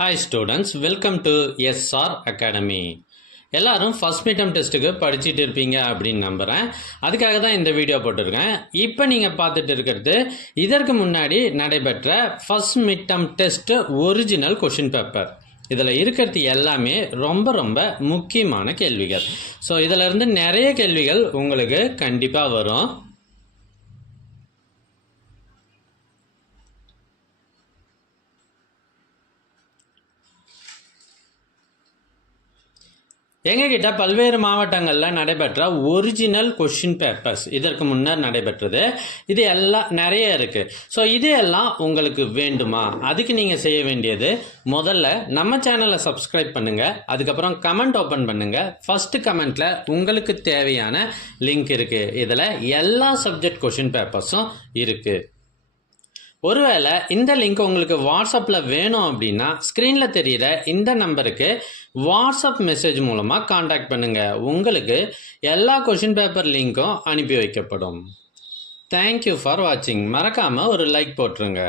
Hi students, welcome to SR Academy. எல்லாரும் first midterm டெஸ்ட்டுக்கு படிச்சுட்டு இருப்பீங்க அப்படின்னு நம்புகிறேன். அதுக்காக தான் இந்த வீடியோ போட்டிருக்கேன். இப்போ நீங்கள் பார்த்துட்டு இருக்கிறது இதற்கு முன்னாடி நடைபெற்ற first midterm test original question paper. இதில் இருக்கிறது எல்லாமே ரொம்ப ரொம்ப முக்கியமான கேள்விகள். ஸோ இதிலேருந்து நிறைய கேள்விகள் உங்களுக்கு கண்டிப்பாக வரும். எங்ககிட்ட பல்வேறு மாவட்டங்களில் நடைபெற்ற ஒரிஜினல் கொஷின் பேப்பர்ஸ் இதற்கு முன்னர் நடைபெற்றது. இது எல்லாம் நிறைய இருக்குது. ஸோ இது எல்லாம் உங்களுக்கு வேண்டுமா? அதுக்கு நீங்கள் செய்ய வேண்டியது, முதல்ல நம்ம சேனலை சப்ஸ்கிரைப் பண்ணுங்கள். அதுக்கப்புறம் கமெண்ட் ஓப்பன் பண்ணுங்கள். ஃபஸ்ட்டு கமெண்ட்டில் உங்களுக்கு தேவையான லிங்க் இருக்குது. இதில் எல்லா சப்ஜெக்ட் கொஷின் பேப்பர்ஸும் இருக்குது. ஒருவேளை இந்த லிங்க் உங்களுக்கு வாட்ஸ்அப்பில் வேணும் அப்படின்னா ஸ்க்ரீனில் தெரிகிற இந்த நம்பருக்கு வாட்ஸ்அப் மெசேஜ் மூலமாக காண்டாக்ட் பண்ணுங்கள். உங்களுக்கு எல்லா கொஷின் பேப்பர் லிங்க்கும் அனுப்பி வைக்கப்படும். தேங்க்யூ ஃபார் வாட்சிங். மறக்காமல் ஒரு லைக் போட்டுருங்க.